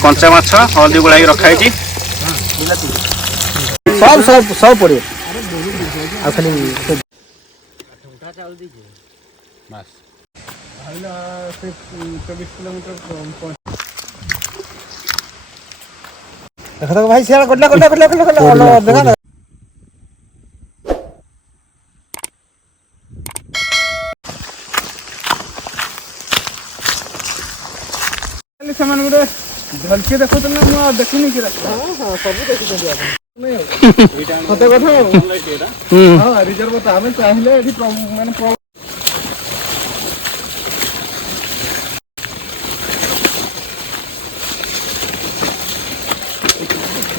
कंचा माछ हल्दी गुलाई रखाई सब सब सब पड़े खाली देखो भाई सियाड़ा कटला कटला कटला कटला देखा ସେମାନେ ଗୋଟେ ଝଲକି ଦେଖୁଥିଲେ ମୁଁ ଆଉ ଦେଖିନି କି ସବୁ ଦେଖିଛନ୍ତି ସତ କଥା ହଁ ରିଜର୍ଭ ତ ଆମେ ଚାହିଁଲେ ଏଠି ମାନେ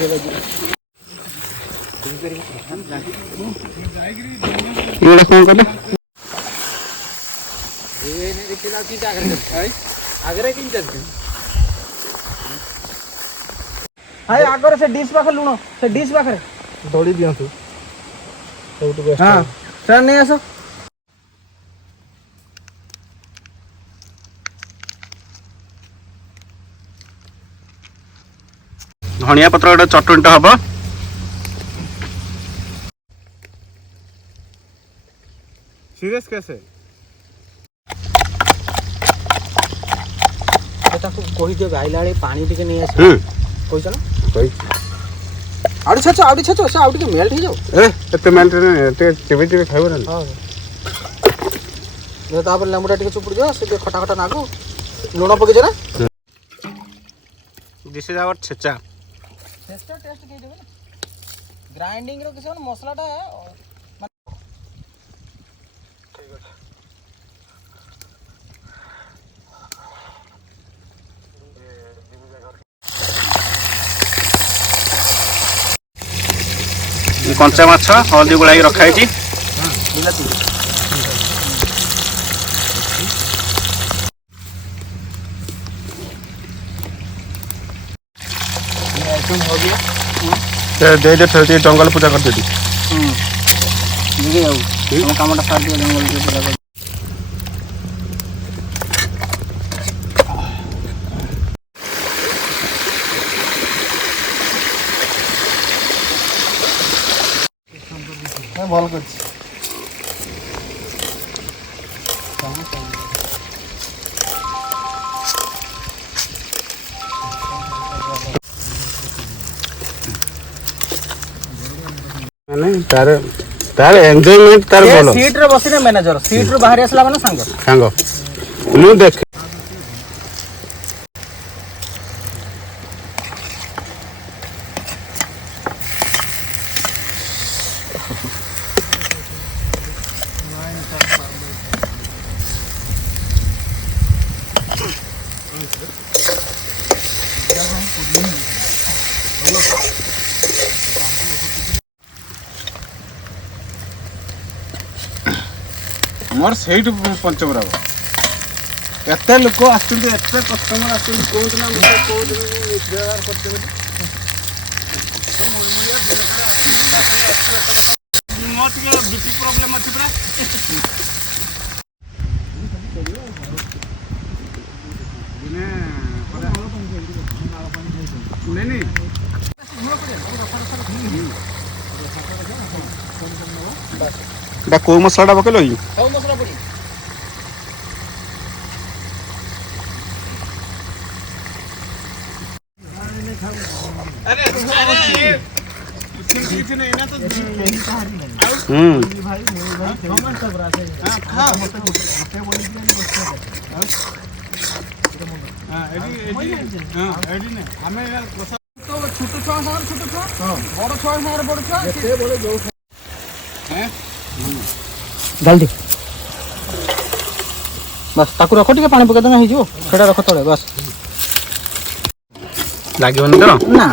आगे हाय आगर से डिश पाखे लुण से डिश पाखे दौड़ी दियंतु सबटु बेस्ट हां सर नहीं आसो धनिया पत्र गोटे चटुनटा हम सीरियस कैसे ताको कहि दियो गाइला वाले पानी टिके नहीं आसे कहिस ना कहि आउडी छछ से आउडी के मेल्ट हो जाओ एते मेल्ट ने एते टिबे टिबे खाइबो ना हां ने तापर लेमुडा टिके चुपुड़ जा से खटा खटा नागो लूण पके जे ना दिस इज आवर छेचा टेस्ट के देबे ना ग्राइंडिंग रो किसे मसलाटा कंचा माछ हल्दी गुलाई रखाई दे दे थोड़ी जंगल पूजा कर देती कामटा सार दियो जंगल पूजा कर भल कर तार तार एंजॉयमेंट तार बोलो सीट रे बसिने मैनेजर सीट रे बाहर आसला माने संग सांग मु देख मोर सेठ पंचमरा एते लोक आसुंते एते कस्टमर आसुंते कोन ना मते कोन व्यवहार करते मोर के बीपी प्रॉब्लम अछि प्रा नहीं को मसला पकेलो सब मसला पड़ी अरे कुछ नहीं ना तो भाई भाई कमेंट सब रासे हां मते बोली दिया नहीं बस हां एडी ने हमें यार तो छोटो छुआ सार छोटो छुआ बड़ छुआ सार बड़ छुआ केते बोले जो हैं जल्दी बस ताकू रखो टिके पानी पके देना ही जो सेटा रखो तळे बस लागियो न तो ना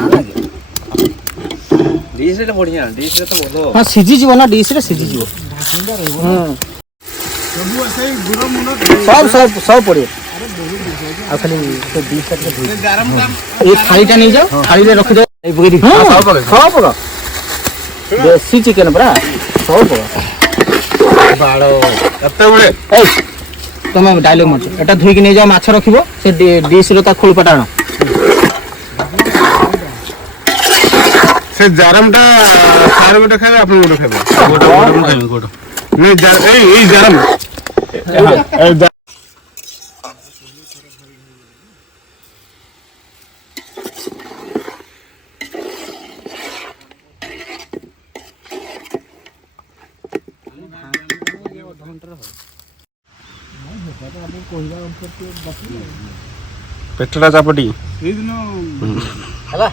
डिश रे बढ़िया डिश रे तो बोलो हां सिजी जीव ना डिश रे सिजी जीव हां सब ऐसे गुड़ मुंड सब सब सब पड़े आ खाली तो डिश का गरम गरम ये थालीटा नहीं जाओ थाली रे रख दो ए पके दी हां सब पके देसी चिकन परा सब पके बाड़ କେତେବେଳେ তুমি ডায়লগ মারছো এটা ধুইকি নিয়ে যাও মাছ রাখিব সে ডিশ রে তা খোলপাটা আনো ସେ ଜାରମଟା ସାର ଗୋଟେ ଖାଇବେ ଆପଣ ଗୋଟେ ଖାଇବେ ନାଇଁ ଏଇ ଜାରମ ପେଟଟା ଚାପଟି ହେଲା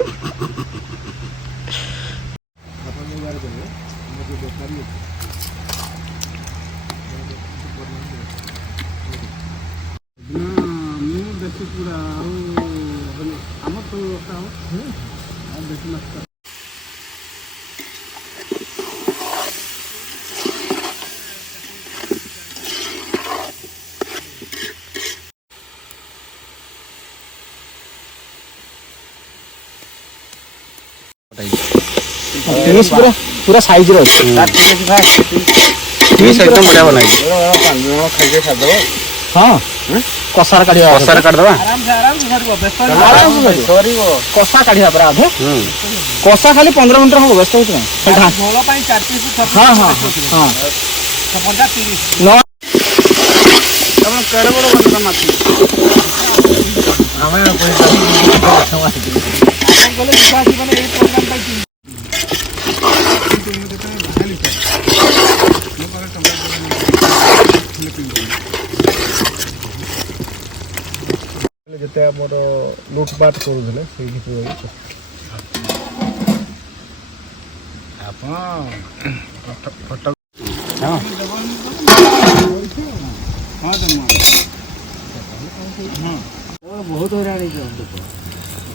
ପିସ୍ ପୁରା ପୁରା ସାଇଜ ର ଅଛି ପିସ୍ एकदम ବଢିଆ ବନାଇ ହଁ କଷାର କାଢିବା କଷା କାଢିବା ପରା ଅଧେ କଷା ଖାଲି 15 ମିନିଟ ହବ ବ୍ୟସ୍ତ ହଉଛି ନା ଝୋଳ ପାଇଁ 4 ପିସ୍ ହଁ ହଁ ହଁ 30 ତମ କେଡେ ବଡ ବଡ ମାଛ ଆମେ ଗଲେ ଯିବା ଆସିବା ମାନେ ଏଇ ପ୍ରୋଗ୍ରାମ ପାଇଁ ଯେତେ ଆମର ଲୁଟପାଟ କରୁଥିଲେ ସେଇଠି ବହୁତ ହଇରାଣ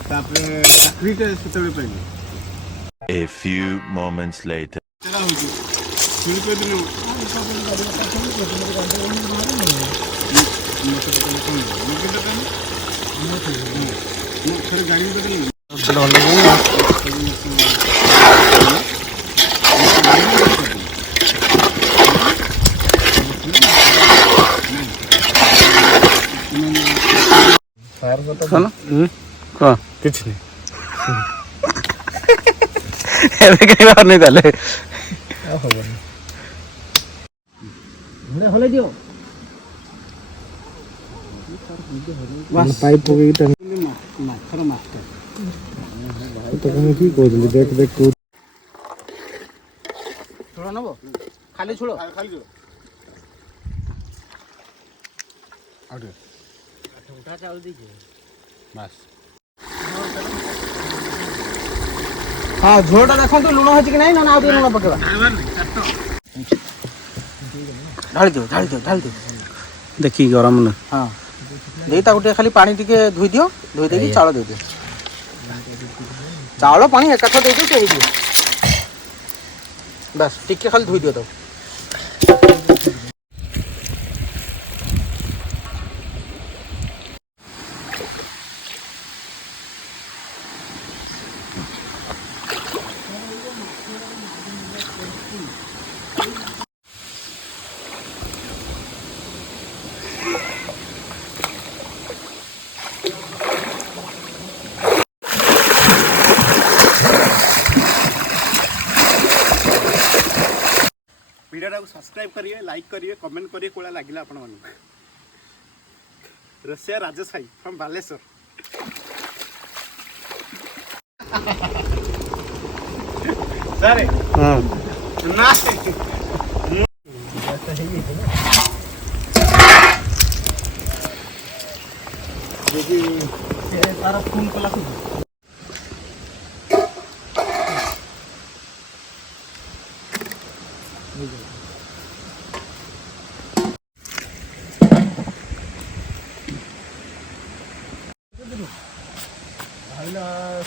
ତାପରେ ଚାକିରିଟା ସେତେବେଳେ ପାଇଲି A few moments later. କିଛି ନାହିଁ ଏବେ ଖାଇବାର ନାହିଁ ତାହେଲେ ହଲେଇ ଦିଅ ପାଇପ୍ ପକେଇକି ମାଛର ମାଷ୍ଟର କି କହୁଥିଲି ଦେଖ ଦେଖ ଝୋଳ ନବ ଖାଲି ଝୋଳ ଚାଉଳ ଦେଇଛି ହଁ ଝୋଳଟା ଦେଖନ୍ତୁ ଲୁଣ ହେଇଛି କି ନାହିଁ ନା ଆଉ ଟିକେ ଲୁଣ ପକେଇବା ଢାଳି ଦିଅ ଦେଖିକି ଗରମ ନୁହେଁ ହଁ ଦେଇ ତାକୁ ଟିକେ ଖାଲି ପାଣି ଟିକେ ଧୋଇ ଦିଅ ଧୋଇ ଦେଇକି ଚାଉଳ ଦେଇଦିଅ ଚାଉଳ ପାଣି ଏକାଥର ଦେଇଦିଅ ସେ ହେଇଯିବ ବାସ୍ ଟିକେ ଖାଲି ଧୋଇ ଦିଅ ତାକୁ वीडियो सब्सक्राइब करिए लाइक करिए कमेंट करिए कोला लागिला आपण मन रसिया राजेश भाई फ्रॉम बालेश्वर सर ना तार फोन कला से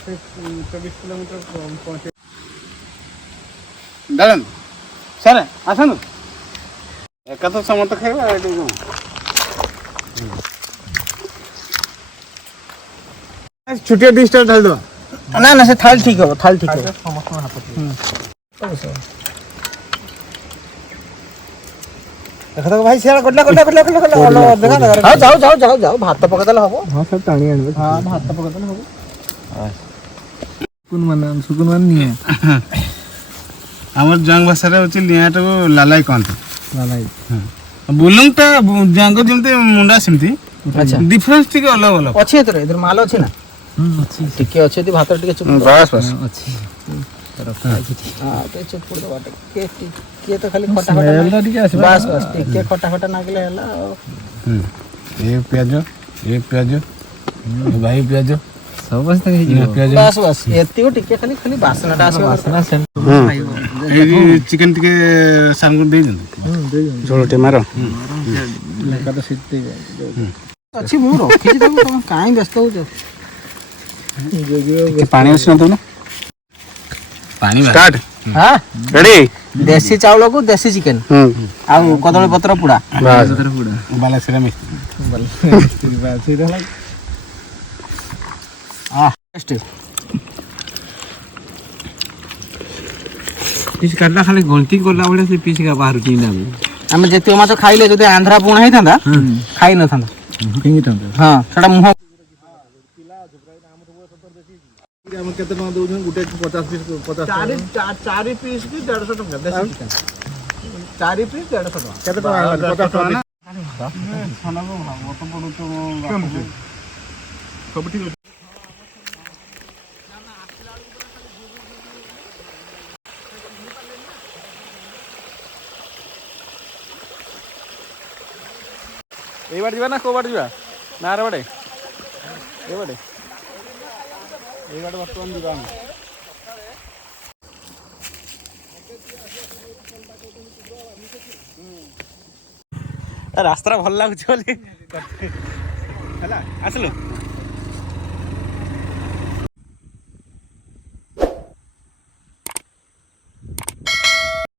24 किलोमीटर पहुंचे दालन सर आसन एका तो समत खाइबा एटू छुटिया डिस्टेंस ढाल दो ना ना से थाल ठीक हो थाल ठीक हो समस्त हाथ ଦେଖ ଦେଖ ଭାଇ ସିଆଡେ ଗଡଲା ଦେଖା ଦେଖା ଯାଉ ଭାତ ପକେଇଦେଲେ ହବ। ହଁ ସବୁ ଟାଣି ଆଣିବେ। ହଁ ଭାତ ପକେଇଦେଲେ ହବ। ସୁକୁନ ମାନେ ନିଏ ଆମର ଜଙ୍ଗ ଭାଷାରେ ହଉଛି ନିଆଁଟାକୁ ଲାଲାଇ କହନ୍ତି। ଲାଲାଇ ବୁଲୁଙ୍ଗଟା ଜଙ୍ଗ ଯେମିତି ମୁଣ୍ଡା ସେମିତି ଆଚ୍ଛା ଡିଫରେନ୍ସ ଟିକେ ଅଲଗା ଅଲଗା ଅଛି ଏଥିରେ ମାଲ ଅଛି ନା? ଅଛି ଟିକେ ଅଛି ଯଦି ଭାତ ଟିକେ ଚୁପ ବାସ୍ ବାସ୍ ଅଛି ଚୁପୁଡି ଦେବା ଟିକେ ତ ଖାଲି ଖଟା ଖଟା ଟିକେ ଆସିବ। ବାସ୍ ବାସ୍ ଟିକେ ଖଟା ଖଟା ନାଗିଲେ ହେଲା ଆଉ। ଏ ପିଆଜ ଭାଇ ପିଆଜ ସବୁ ବସ୍ତା ହେଇଯିବ। ପିଆଜ ବାସ୍ ବାସ୍ ଏତିକି ଟିକେ ଖାଲି ଖାଲି ବାସ୍ନାଟା ଆସିବ। ବାସ୍ନା ସେଣ୍ଟ ଏଇ ଚିକେନ ଟିକେ ସାଙ୍ଗକୁ ଦେଇଛନ୍ତି ଝୋଳ ଟିକେ ମାର ଲଙ୍କା ତ ସିଟି ଅଛି ମୁଁ ରଖିଛି ତାକୁ ତମେ କାହିଁ ବ୍ୟସ୍ତ ହଉଛ? ପାଣି ଅଛି ନା ତମେ ପାଣି ଷ୍ଟାର୍ଟ ହଁ ରେଡି ଦେଶୀ ଚାଉଳକୁ ଦେଶୀ ଚିକେନ ଆଉ କଦଳୀ ପତ୍ର ପୋଡା ବାଲେଶ୍ୱର ମିସ୍ତ୍ରୀ ପିସ୍ କାଟିଲା ଖାଲି ଗଣ୍ଠି କଲା ଭଳିଆ ସେ ପିସ୍ ବାହାରୁଛି ନା ଆମେ ଯେତିକି ମାଛ ଖାଇଲେ ଯଦି ଆନ୍ଧ୍ରା ପୁଣା ହେଇଥାନ୍ତା ଖାଇ ନଥାନ୍ତା। ଫିଙ୍ଗିଥାନ୍ତେ। ହଁ ସେଟା ମୁହଁ ଆମେ କେତେ ଟଙ୍କା ଦଉଛନ୍ତି ଗୋଟେ 50 ପିସ୍ 50 ଚାରି ପିସ୍ କି 150 ଟଙ୍କା ଦେଶୀ ଚିକେନ 4 ପିସ୍ 150 ଟଙ୍କା। କେତେ ଟଙ୍କା 50 ଟଙ୍କା ନା ସବୁ ଠିକ ଅଛି। ଏଇ ବାଟେ ଯିବା ନା କୋଉ ବାଟେ ଯିବା? ନା ଆର ବାଟେ? ଏଇ ବାଟେ ବର୍ତ୍ତମାନ ଯିବା ଆମେ। ରାସ୍ତାଟା ଭଲ ଲାଗୁଛି ବୋଲି ହେଲା ଆସିଲୁ।